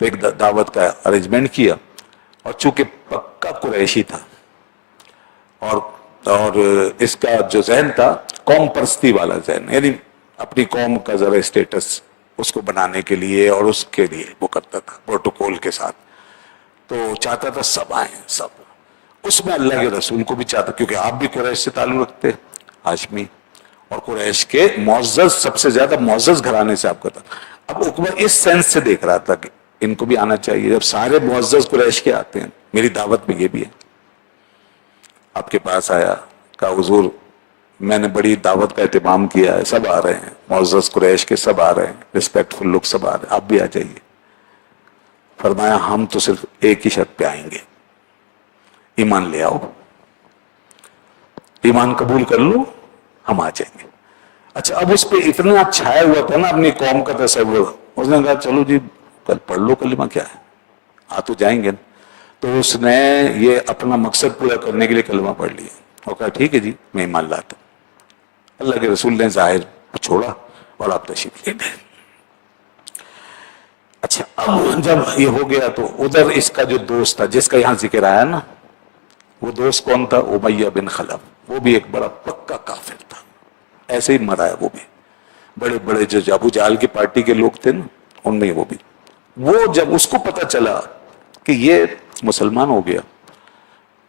تو ایک دعوت کا ارینجمنٹ کیا، اور چونکہ پکا قریشی تھا اور اس کا جو ذہن تھا قوم پرستی والا ذہن، یعنی اپنی قوم کا ذرا اسٹیٹس اس کو بنانے کے لیے اور اس کے لیے وہ کرتا تھا پروٹوکول کے ساتھ، تو چاہتا تھا سب آئیں سب، اس میں اللہ کے رسول کو بھی چاہتا، کیونکہ آپ بھی قریش سے تعلق رکھتے ہاشمی، اور قریش کے معزز سب سے زیادہ معزز گھرانے سے آپ کا تھا۔ اب عقبہ اس سینس سے دیکھ رہا تھا کہ ان کو بھی آنا چاہیے، جب سارے معزز قریش کے آتے ہیں، میری دعوت میں یہ بھی ہے۔ آپ کے پاس آیا، کہا حضور میں نے بڑی دعوت کا اہتمام کیا ہے، سب آ رہے ہیں، معزز قریش کے سب آ رہے ہیں، رسپیکٹفل لوگ سب آ رہے ہیں، آپ بھی آ جائیے۔ فرمایا ہم تو صرف ایک ہی شرط پہ آئیں گے، ایمان لے آؤ، ایمان قبول کر لو، ہم آ جائیں گے۔ اچھا اب اس پہ اتنا چھایا ہوا تھا نا اپنی قوم کا تصور، اس نے کہا چلو جی کل پڑھ لو کلمہ، کیا ہے، آ تو جائیں گے۔ تو اس نے یہ اپنا مقصد پورا کرنے کے لیے کلمہ پڑھ لیا اور کہا ٹھیک ہے جی میں ایمان لاتا ہوں۔ اللہ کے رسول نے ظاہر چھوڑا اور آپ تشریف لے گئے۔ اچھا اب جب یہ ہو گیا تو ادھر اس کا جو دوست تھا جس کا یہاں ذکر آیا نا، وہ دوست کون تھا؟ امیہ بن خلف، وہ بھی ایک بڑا پکا کافر تھا، ایسے ہی مرا ہے وہ بھی، بڑے بڑے جو ابو جہل کی پارٹی کے لوگ تھے نا ان میں وہ بھی۔ وہ جب اس کو پتا چلا کہ یہ مسلمان ہو گیا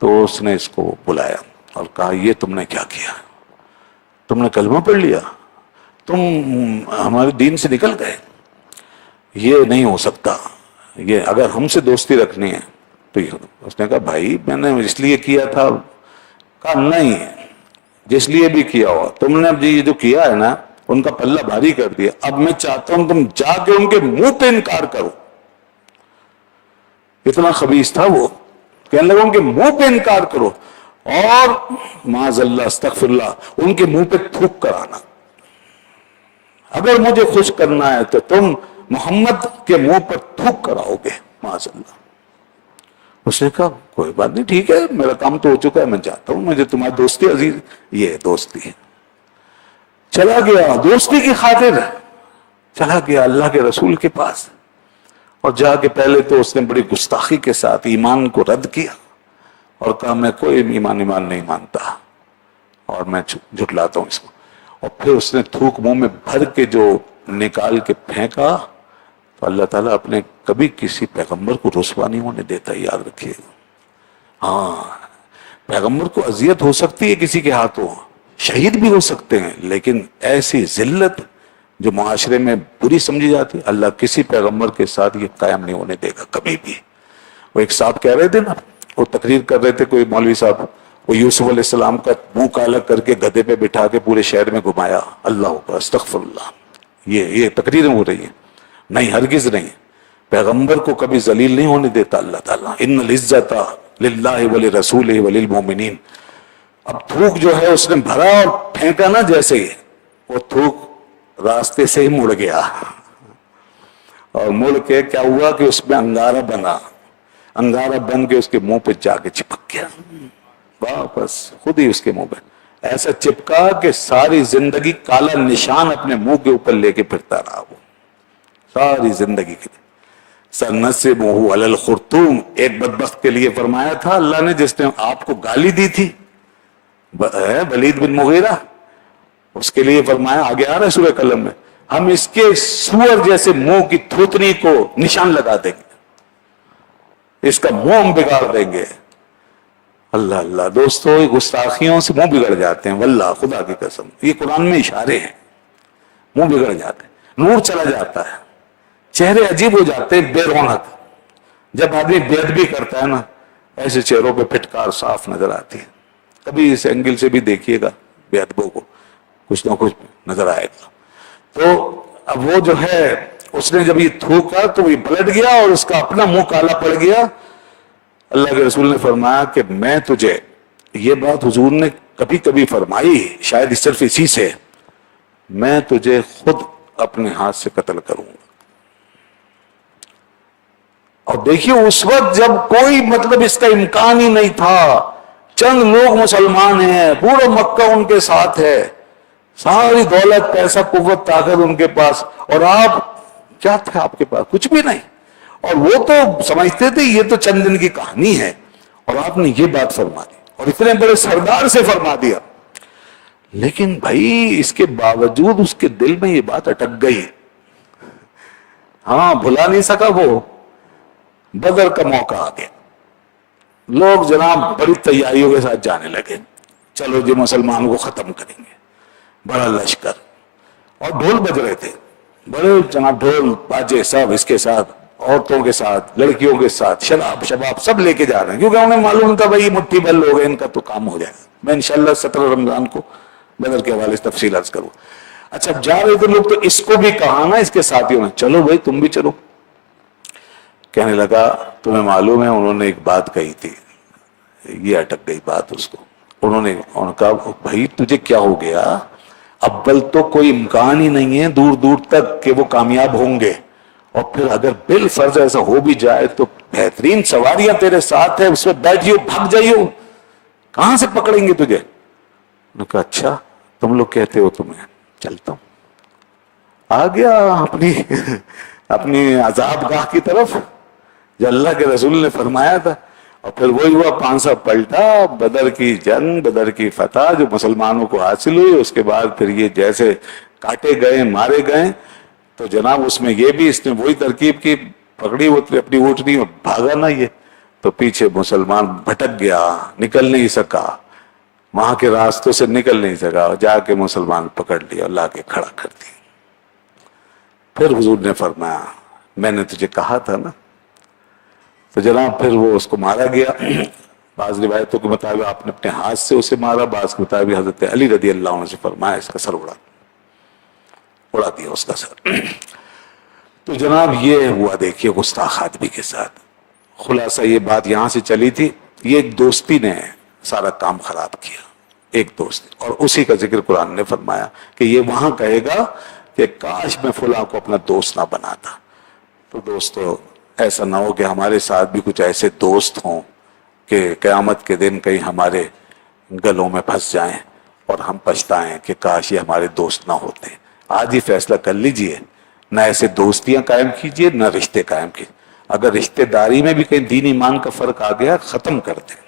تو اس نے اس کو بلایا اور کہا یہ تم نے کیا کیا، تم نے کلمہ پڑھ لیا، تم ہمارے دین سے نکل گئے، یہ نہیں ہو سکتا، یہ اگر ہم سے دوستی رکھنی ہے تو اس نے کہا بھائی میں نے اس لیے کیا تھا، کہا نہیں جس لیے بھی کیا ہوا تم نے اب یہ جو کیا ہے نا ان کا پلہ بھاری کر دیا، اب میں چاہتا ہوں تم جا کے ان کے منہ پہ انکار کرو۔ اتنا خبیث تھا وہ، کہنے لگا ان کے منہ پہ انکار کرو، اور معاذ اللہ استغفر اللہ ان کے منہ پہ تھوک کر آنا، اگر مجھے خوش کرنا ہے تو تم محمد کے منہ پر تھوک کر آؤ گے، معاذ اللہ۔ اس نے کہا کوئی بات نہیں ٹھیک ہے میرا کام تو ہو چکا ہے، میں چاہتا ہوں مجھے تمہاری دوستی عزیز، یہ دوستی ہے۔ چلا گیا دوستی کی خاطر، چلا گیا اللہ کے رسول کے پاس، اور جا کے پہلے تو اس نے بڑی گستاخی کے ساتھ ایمان کو رد کیا اور کہا میں کوئی ایمان نہیں مانتا اور میں جھٹلاتا ہوں اس کو، اور پھر اس نے تھوک منہ میں بھر کے جو نکال کے پھینکا، تو اللہ تعالیٰ اپنے کبھی کسی پیغمبر کو رسوا نہیں ہونے دیتا، یاد رکھیے۔ ہاں پیغمبر کو اذیت ہو سکتی ہے کسی کے ہاتھوں، شہید بھی ہو سکتے ہیں، لیکن ایسی ذلت جو معاشرے میں بری سمجھی جاتی ہے اللہ کسی پیغمبر کے ساتھ یہ قائم نہیں ہونے دے گا کبھی بھی۔ وہ ایک صاحب کہہ رہے تھے نا، وہ تقریر کر رہے تھے کوئی مولوی صاحب، وہ یوسف علیہ السلام کا منہ کالا کر کے گدھے پہ بٹھا کے پورے شہر میں گھمایا، اللہ اکبر استغفر اللہ، یہ تقریریں ہو رہی ہیں، نہیں ہرگز نہیں، پیغمبر کو کبھی ذلیل نہیں ہونے دیتا اللہ تعالیٰ، ان العزت للہ ولرسولہ وللمؤمنین۔ اب تھوک جو ہے اس نے بھرا اور پھینکا نا، جیسے ہی وہ تھوک راستے سے ہی مڑ گیا، اور مڑ کے کیا ہوا کہ اس میں انگارہ بنا، انگارہ بن کے اس کے منہ پہ جا کے چپک گیا، واپس خود ہی اس کے منہ پہ ایسا چپکا کہ ساری زندگی کالا نشان اپنے منہ کے اوپر لے کے پھرتا رہا وہ ساری زندگی کے لیے۔ سَنَسِمُهُ عَلَى الْخُرْطُومِ، ایک بدبخت کے لیے فرمایا تھا اللہ نے جس نے آپ کو گالی دی تھی، ولید بن مغیرہ، اس کے لیے فرمایا، آگے آ رہا ہے سورہ قلم میں، ہم اس کے سور جیسے منہ کی تھوتنی کو نشان لگا دیں گے، اس کا منہ ہم بگاڑ دیں گے۔ اللہ اللہ دوستو، گستاخیوں سے منہ بگڑ جاتے ہیں، واللہ خدا کی قسم، یہ قرآن میں اشارے ہیں، منہ بگڑ جاتے ہیں، نور چلا جاتا ہے، چہرے عجیب ہو جاتے ہیں، بے رونق۔ جب آدمی بے ادبی کرتا ہے نا، ایسے چہروں پہ پھٹکار صاف نظر آتی ہے، کبھی اس اینگل سے بھی دیکھیے گا بے ادبوں کو، کچھ نہ کچھ نظر آئے گا۔ تو اب وہ جو ہے اس نے جب یہ تھوکا تو یہ پلٹ گیا اور اس کا اپنا منہ کالا پڑ گیا۔ اللہ کے رسول نے فرمایا کہ میں تجھے، یہ بات حضور نے کبھی کبھی فرمائی، شاید صرف اسی سے، میں تجھے خود اپنے ہاتھ سے قتل کروں گا۔ اور دیکھیے اس وقت جب کوئی مطلب اس کا امکان ہی نہیں تھا، چند لوگ مسلمان ہیں، پورا مکہ ان کے ساتھ ہے، ساری دولت پیسہ قوت طاقت ان کے پاس، اور آپ کیا تھا آپ کے پاس؟ کچھ بھی نہیں، اور وہ تو سمجھتے تھے یہ تو چند دن کی کہانی ہے، اور آپ نے یہ بات فرما دی اور اتنے بڑے سردار سے فرما دیا. لیکن بھائی اس کے باوجود اس کے دل میں یہ بات اٹک گئی. ہاں بھلا نہیں سکا وہ. بدر کا موقع آ گیا، لوگ جناب بڑی تیاریوں کے ساتھ جانے لگے. چلو جی مسلمانوں کو ختم کریں گے. بڑا لشکر اور ڈھول بج رہے تھے، بڑے جناب ڈھول باجے سب اس کے ساتھ، عورتوں کے ساتھ، لڑکیوں کے ساتھ، شباب سب لے کے جا رہے ہیں، کیونکہ انہیں معلوم تھا بھائی مٹھی بھر لوگ ہیں، ان کا تو کام ہو جائے گا. میں انشاءاللہ 17 رمضان کو بدر کے حوالے سے تفصیل عرض کروں. اچھا جا رہے تھے لوگ تو اس کو بھی کہا نا اس کے ساتھیوں نے چلو بھائی تم بھی چلو. کہنے لگا تمہیں معلوم ہے انہوں نے ایک بات کہی تھی، یہ اٹک گئی بات اس کو. انہوں نے کہا بھائی تجھے کیا ہو گیا؟ اول تو کوئی امکان ہی نہیں ہے دور دور تک کہ وہ کامیاب ہوں گے، اور پھر اگر بالفرض ایسا ہو بھی جائے تو بہترین سواریاں تیرے ساتھ ہیں، اس میں بیٹھیو بھگ جائیو، کہاں سے پکڑیں گے تجھے؟ انہوں نے کہا اچھا تم لوگ کہتے ہو تو میں چلتا ہوں. آ گیا اپنی عذاب گاہ کی طرف جو اللہ کے رسول نے فرمایا تھا. اور پھر وہی ہوا، پانسا پلٹا، بدر کی جنگ، بدر کی فتح جو مسلمانوں کو حاصل ہوئی. اس کے بعد پھر یہ جیسے کاٹے گئے مارے گئے، تو جناب اس میں یہ بھی اس نے وہی ترکیب کی، پکڑی وہ اپنی اونٹنی اور بھاگا نا یہ، تو پیچھے مسلمان بھٹک گیا، نکل نہیں سکا، وہاں کے راستوں سے نکل نہیں سکا، جا کے مسلمان پکڑ لیا اور لا کے کھڑا کر دیا. پھر حضور نے فرمایا میں نے تجھے کہا تھا نا. تو جناب پھر وہ اس کو مارا گیا. بعض روایتوں کے مطابق آپ نے اپنے ہاتھ سے اسے مارا، بعض کے مطابق حضرت علی رضی اللہ عنہ سے فرمایا اس کا سر اڑا دیا اس کا سر. تو جناب یہ ہوا دیکھیے گستاخ آدمی کے ساتھ. خلاصہ یہ بات یہاں سے چلی تھی، یہ ایک دوستی نے سارا کام خراب کیا، ایک دوست، اور اسی کا ذکر قرآن نے فرمایا کہ یہ وہاں کہے گا کہ کاش میں فلاں کو اپنا دوست نہ بناتا. تو دوستو ایسا نہ ہو کہ ہمارے ساتھ بھی کچھ ایسے دوست ہوں کہ قیامت کے دن کہیں ہمارے گلوں میں پھنس جائیں اور ہم پچھتائیں کہ کاش یہ ہمارے دوست نہ ہوتے. آج ہی فیصلہ کر لیجئے، نہ ایسے دوستیاں قائم کیجئے نہ رشتے قائم کیجئے. اگر رشتے داری میں بھی کہیں دین ایمان کا فرق آ گیا ختم کر دیں،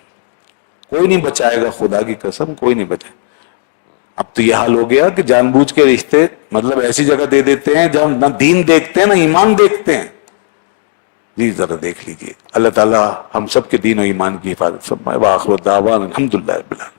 کوئی نہیں بچائے گا، خدا کی قسم کوئی نہیں بچائے. اب تو یہ حال ہو گیا کہ جان بوجھ کے رشتے مطلب ایسی جگہ دے دیتے ہیں جہاں نہ دین دیکھتے ہیں نہ ایمان دیکھتے ہیں. جی ذرا دیکھ لیجئے. اللہ تعالی ہم سب کے دین و ایمان کی حفاظت فرمائے. وآخر دعوانا الحمدللہ رب العالمین.